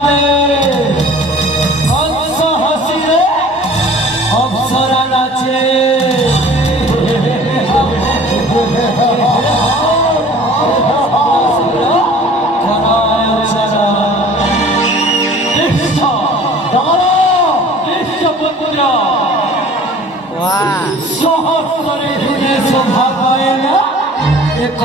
हंस हसी रे अप्सरा नाचे सहस्रे हुए शोभा पाएगा एक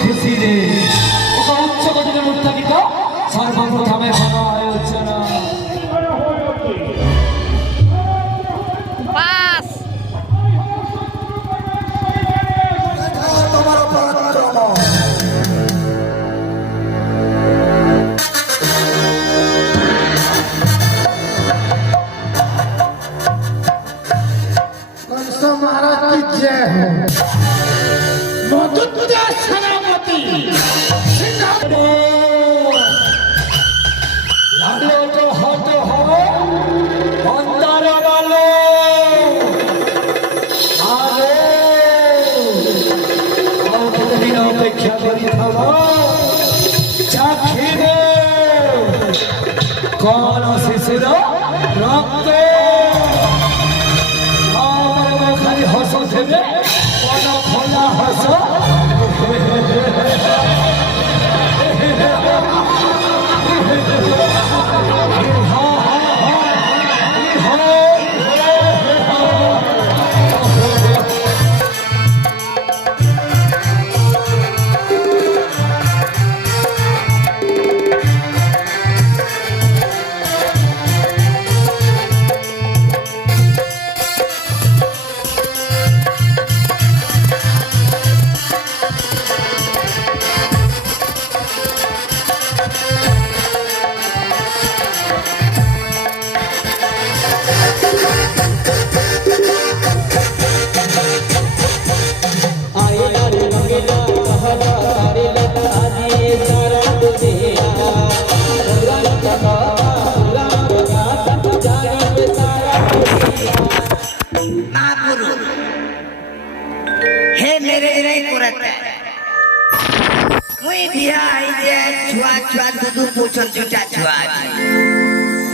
खुशी रे उच्च गति नृत्य सर्वप्रथमे आयोजना कौन शिशिर रक्त खाली हस थे खोला हस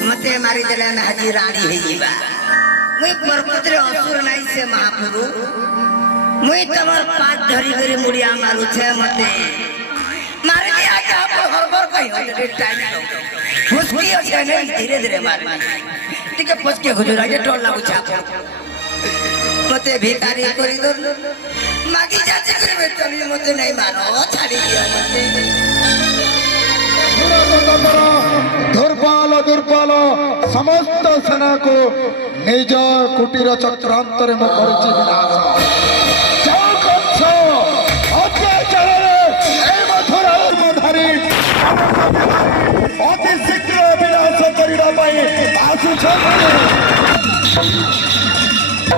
मते मारी देले हाजी रानी हे जीवा मुई परपत्रे असुर नाही से महाप्रभु मुई तमर पाद धरी धरी मुड़िया मारू छे मते मारे दिया के आप हरबर कहि होते टाइम फुसकी छे ने धीरे धीरे मारे टिके फसके हुजूरा के टोल लागु छा मते भिखारी करी दो मागी जाते करे चली मते नहीं मारो छाड़ी दिया मते दुर्बल दुर्बल समस्त सेना को निज कुटीर चक्रांतर में करछि विनाश अत्याचार धरी अति शीघ्र विनाश करने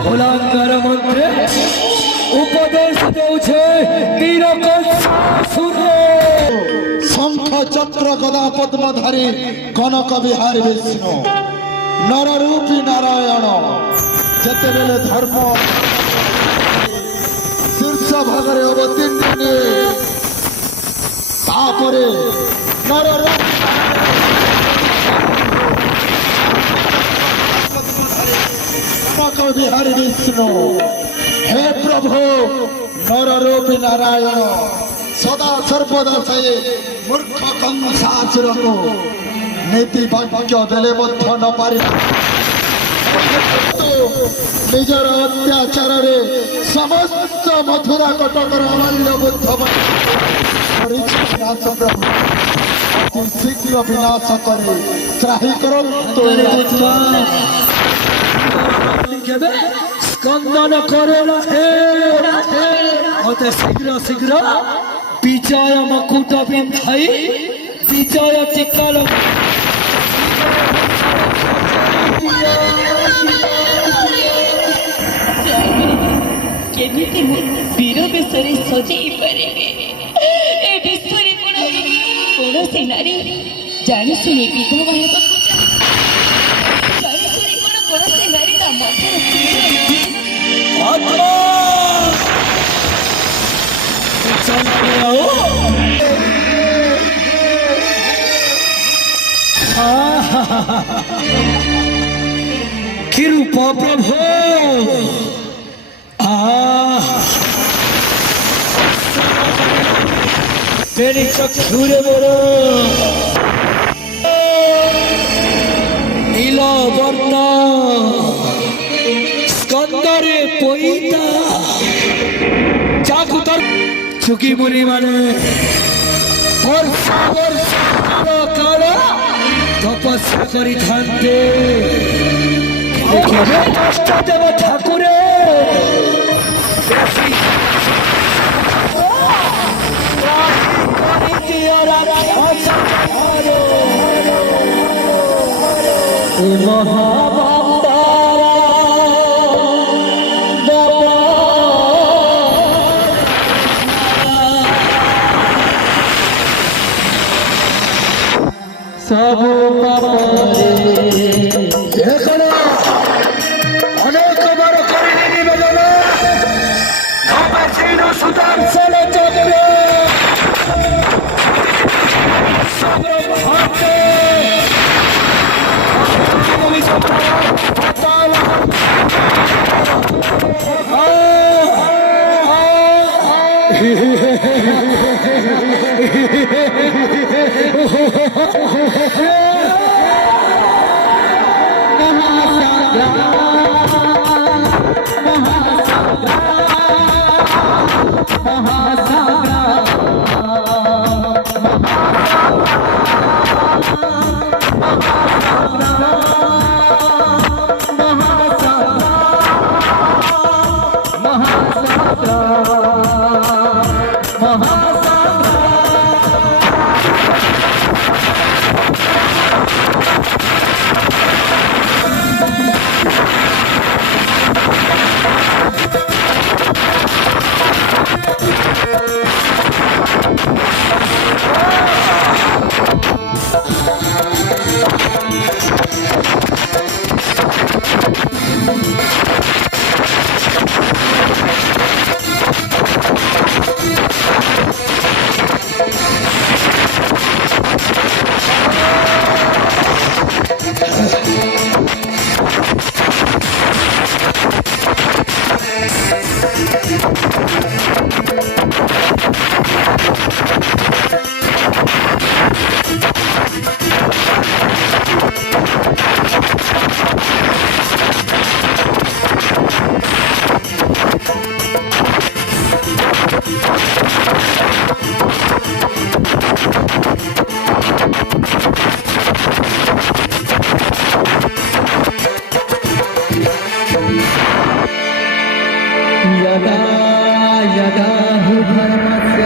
कुलांगर मंत्र उपदेश देउछे तीर शंख चक्र गदा पद्मधारी कनक बिहारी विष्णु नररूपी नारायण जेतेबेले धर्म शीर्ष भागरे अवतीर्ण तापरे कनक बिहारी विष्णु हे प्रभु नररूपी नारायण सदा सर्वदा से मूर्ख कंसासुर को नीति वाक्य देले मध्य न पारि निजर अत्याचार रे समस्त मथुरा कटकर अमूल्य बुद्ध अति शीघ्र विनाश करे त्राही करो तो स्कंदन करे अते शीघ्र शीघ्र विजय मकुट बिंधाई विजय टीका केमिति वीर बेसरे सजई पारे ए विश्व रे कोन କୌଣସି ନାରୀ ଜାଣି ଶୁଣି ବିଧବା ହେବାକୁ ଚାହେଁ। ଜାଣି ଶୁଣି କଣ କୌଣସି ନାରୀ ତା ମଧ୍ୟରେ কি রূপ প্রভু तेरी चक्षुरे बड़ नील वर्ण स्कंदरे पईता जाकु तर चुकी मुनि माने काल तपस्या करी थांते केबे कष्ट देव ठाकुरे सब अनेक बार करिनी निवेदन सुदर्शन चक्र यदा यदा हि धर्मस्य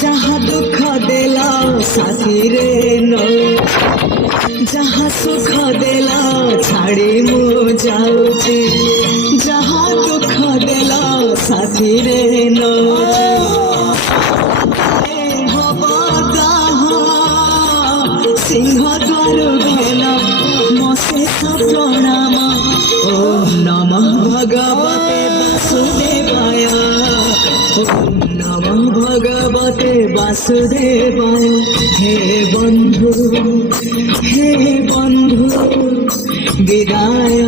जहाँ दुख देला साथी रे नो जहाँ सुख देला छाड़ी मु जाऊची जहाँ दुख देला साथी रे नौची सिंह द्वार भेला मसे प्रणाम ओम नमः भगवते वासुदेवाय ओम नमः भगवते वासुदेवाय हे बंधु विदाय